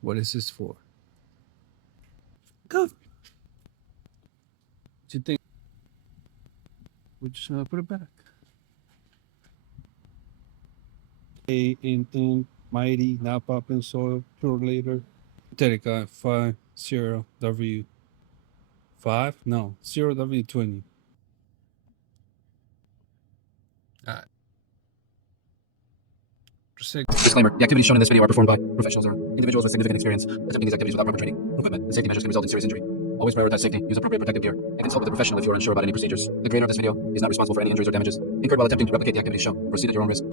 What is this for? Good. What you think? We just put it back. In mighty, not popping soil, pure later. Terica 50W5? No, 0W20. Uh, Disclaimer: the activities shown in this video are performed by professionals or individuals with significant experience attempting these activities without proper training, equipment, and safety measures can result in serious injury. Always prioritize safety, use appropriate protective gear, and consult with a professional if you are unsure about any procedures. The creator of this video is not responsible for any injuries or damages incurred while attempting to replicate the activities shown. Proceed at your own risk.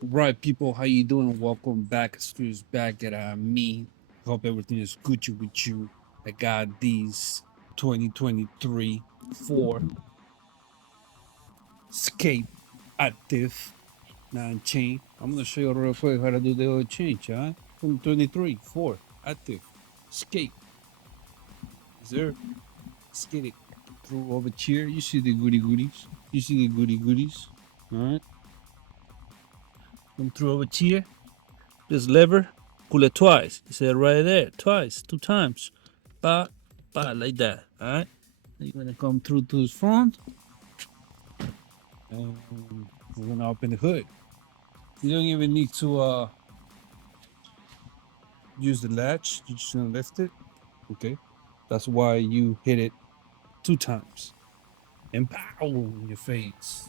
Right, people, how you doing? Welcome back. Excuse back at me. Hope everything is Gucci with you. I got these 2023 Ford Escape Active 9 chain. I'm gonna show you real quick how to do the oil change, huh? From 23 Ford Active Escape. Is there? Let's get it through over here. You see the goody goodies. You see the goody goodies. All right. Come through over here. This lever, pull it twice. You see it right there, twice, 2 times. Ba, ba, like that. All right. Then you're gonna come through to the front, and we're gonna open the hood. You don't even need to use the latch. You're just gonna lift it. Okay. That's why you hit it 2 times. And pow in your face.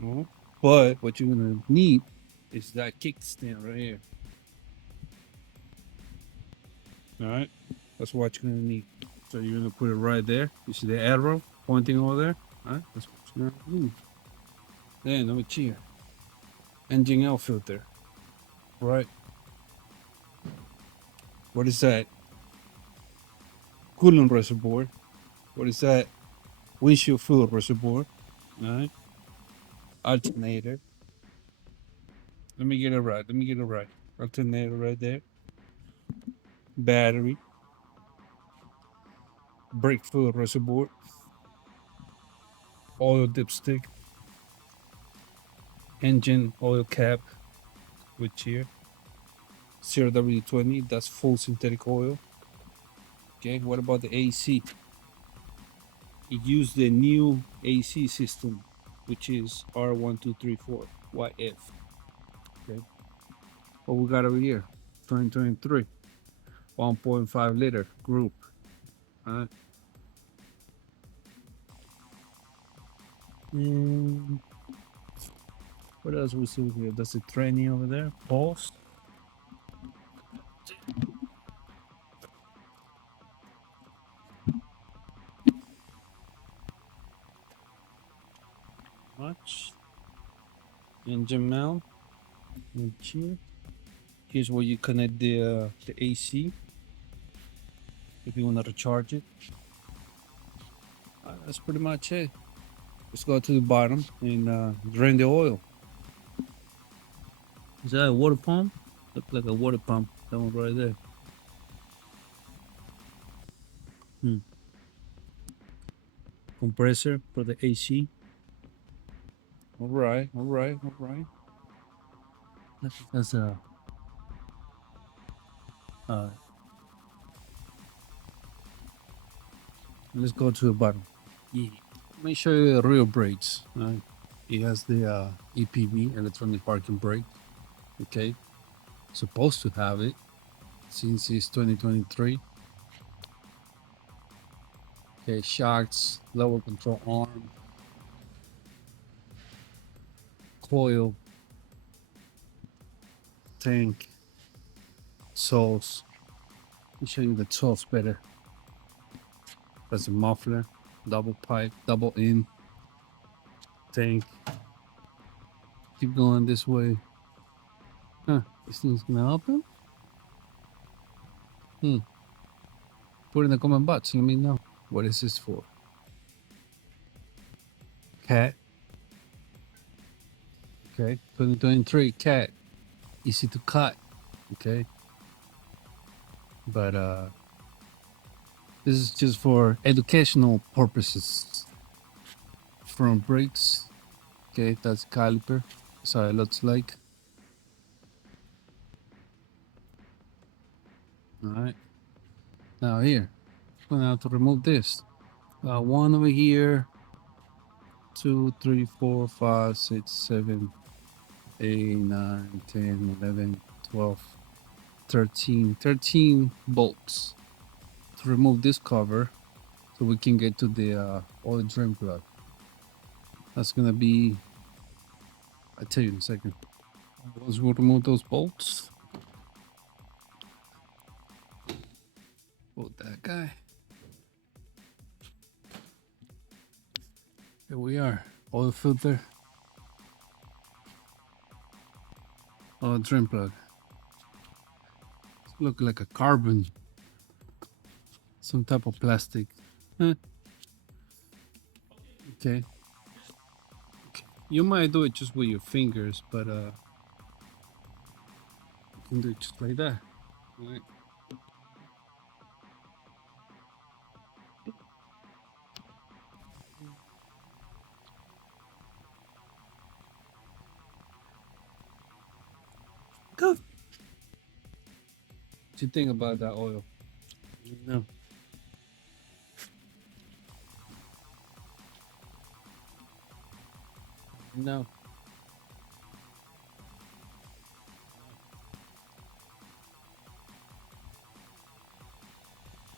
Mhm. But what you're gonna need is that kickstand right here. All right. That's what you're gonna need. So you're gonna put it right there. You see the arrow pointing over there? All right. That's what you're gonna do. Then over here, engine air filter. Right. What is that? Coolant reservoir. What is that? Windshield fluid reservoir. All right. Alternator. Let me get it right. Let me get it right. Alternator right there. Battery. Brake fluid reservoir. Oil dipstick. Engine oil cap. Which here? 0W20. That's full synthetic oil. Okay. What about the AC? It used the new AC system, which is R1234YF. Okay. What we got over here? 2023, 1.5 liter group. All right. And what else we see here? That's a tranny over there. Pulse. Much. Engine mount. And here. Here's where you connect the AC if you want to recharge it. That's pretty much it. Let's go to the bottom and drain the oil. Is that a water pump? Look like a water pump. That one right there. Compressor for the AC. All right, all right, all right. That's a. Let's go to the bottom. Yeah. Let me show you the real brakes. It has the EPB, electronic parking brake. Okay, supposed to have it since it's 2023. Okay, shocks, lower control arm, coil, tank, exhaust. Let me show you the exhaust better. That's a muffler, double pipe, double in, tank. Keep going this way. Huh, this thing's gonna open? Put in the comment box, let me know. What is this for? Cat. Okay, 2023 cat. Easy to cut. Okay. But this is just for educational purposes. front brakes. Okay, that's caliper. So it looks like. All right. Now here, I'm gonna have to remove this. Got one over here. 2, 3, 4, 5, 6, 7, 8, 9, 10, 11, 12, 13. 13 bolts to remove this cover so we can get to the oil drain plug. That's gonna be, I'll tell you in a second. Once we remove those bolts, put that guy. Here we are, oil filter, oil drain plug. Look like a carbon, some type of plastic. Huh. Okay. You might do it just with your fingers, but you can do it just like that. All right. Go. What you think about that oil? No. No.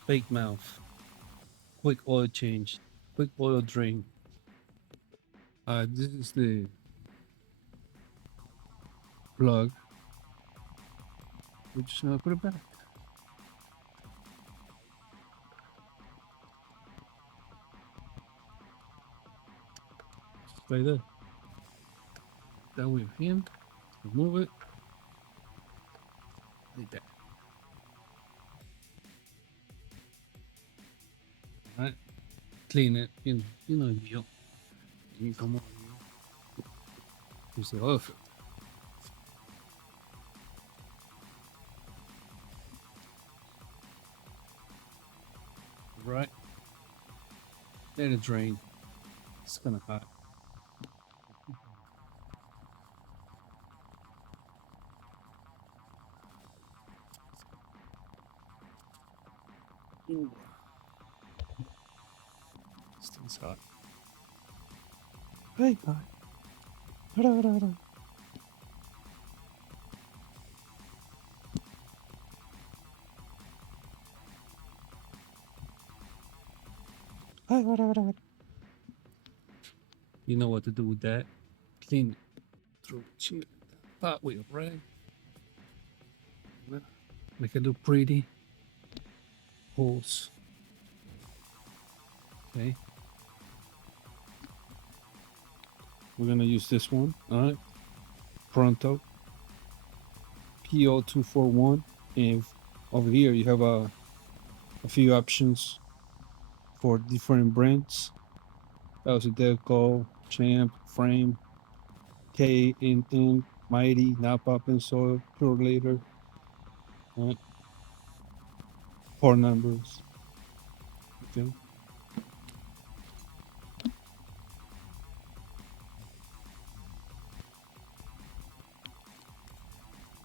Fake mouth. Quick oil change. Quick oil drain. This is the plug. We're just gonna put it back. Just like that. That way, him. Remove it. Like that. All right. Clean it. You know the deal. You come on. You say, oh, right. Let it drain. It's kind of hot. Ooh. This thing's hot. Hey, hi. You know what to do with that. Clean it. Throw it chin. Pot with a rag. Make it look pretty. Holes. Okay. We're gonna use this one. Alright. Pronto. PO241. And over here you have a few options for different brands. Deco, Champ, Frame, K, N, Mighty, Napa, Soil, Pure Later. Right. Part numbers. Okay.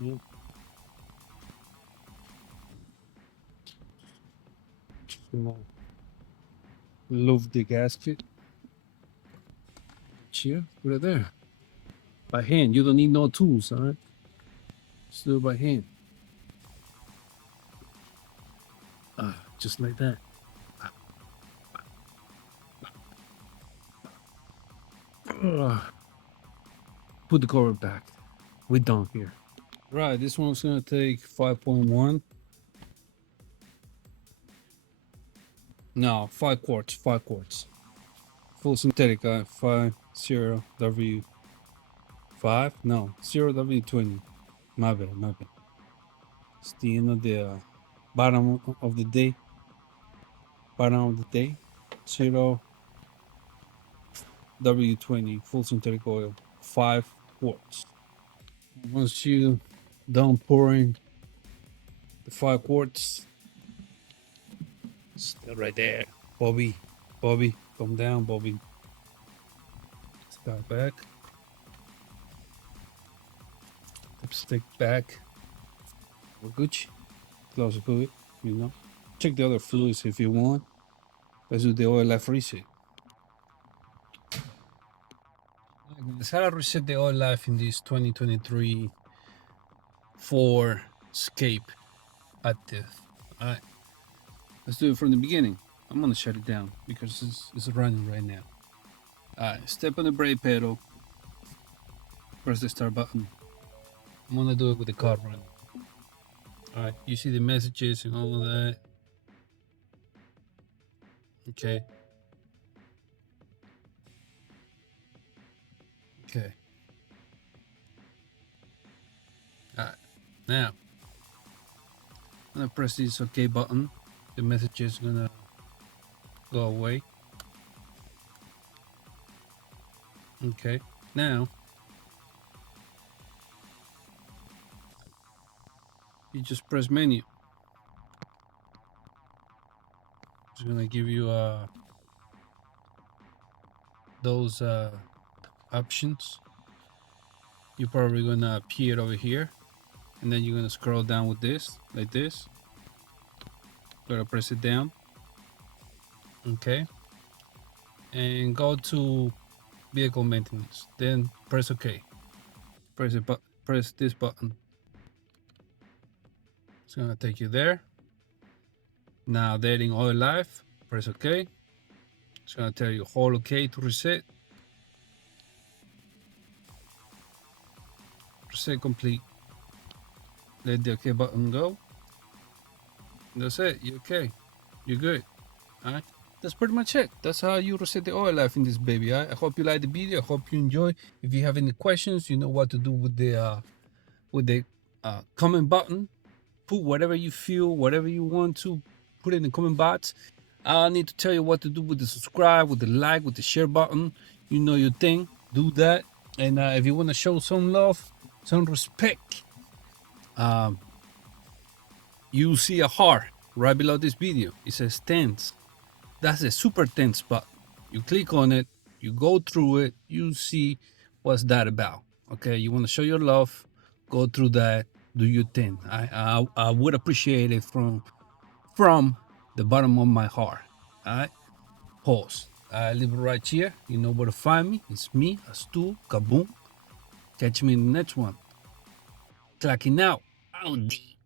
Yeah. Gonna love the gasket. Here, put it there. By hand. You don't need no tools, alright? Just do it by hand. Just like that. Put the cover back. We're done here. Right, this one's gonna take 5.1. No, 5 quarts, 5 quarts. Full synthetic 50W5? No, 0W20. My bad, my bad. It's the end of the bottom of the day. Bottom of the day. 0W20 full synthetic oil. 5 quarts. Once you done pouring the 5 quarts, stay right there. Bobby, come down, Bobby. Start back. Stick back. We're Gucci. Close the hood, you know. Check the other fluids if you want. Let's do the oil life reset. Let's how to reset the oil life in this 2023 Ford Escape Active. Alright. Let's do it from the beginning. I'm gonna shut it down because it's running right now. Alright, step on the brake pedal. Press the start button. I'm gonna do it with the car running. Alright, you see the messages and all of that. Okay. Okay. Alright. Now, I'm gonna press this OK button. The message is gonna go away. Okay. Now, you just press menu. It's gonna give you those options. You're probably gonna appear over here, and then you're gonna scroll down with this, like this. Gotta press it down. Okay. And go to vehicle maintenance. Then press OK. Press it, press this button. It's gonna take you there. Now dating oil life. Press OK. It's gonna tell you hold OK to reset. Reset complete. Let the OK button go. That's it. You're okay. You're good. Alright. That's pretty much it. That's how you reset the oil life in this baby. Alright. I hope you like the video. I hope you enjoy. If you have any questions, you know what to do with the comment button. Put whatever you feel, whatever you want to put in the comment box. I need to tell you what to do with the subscribe, with the like, with the share button. You know your thing. Do that. And if you want to show some love, some respect, you see a heart right below this video. It says tense. That's a super tense button. You click on it, you go through it, you see what's that about. Okay, you want to show your love, go through that, do your thing. I would appreciate it from the bottom of my heart. All right, pause. I leave it right here. You know where to find me. It's me, Astu, Kaboom. Catch me in the next one. Clacking out. Audi.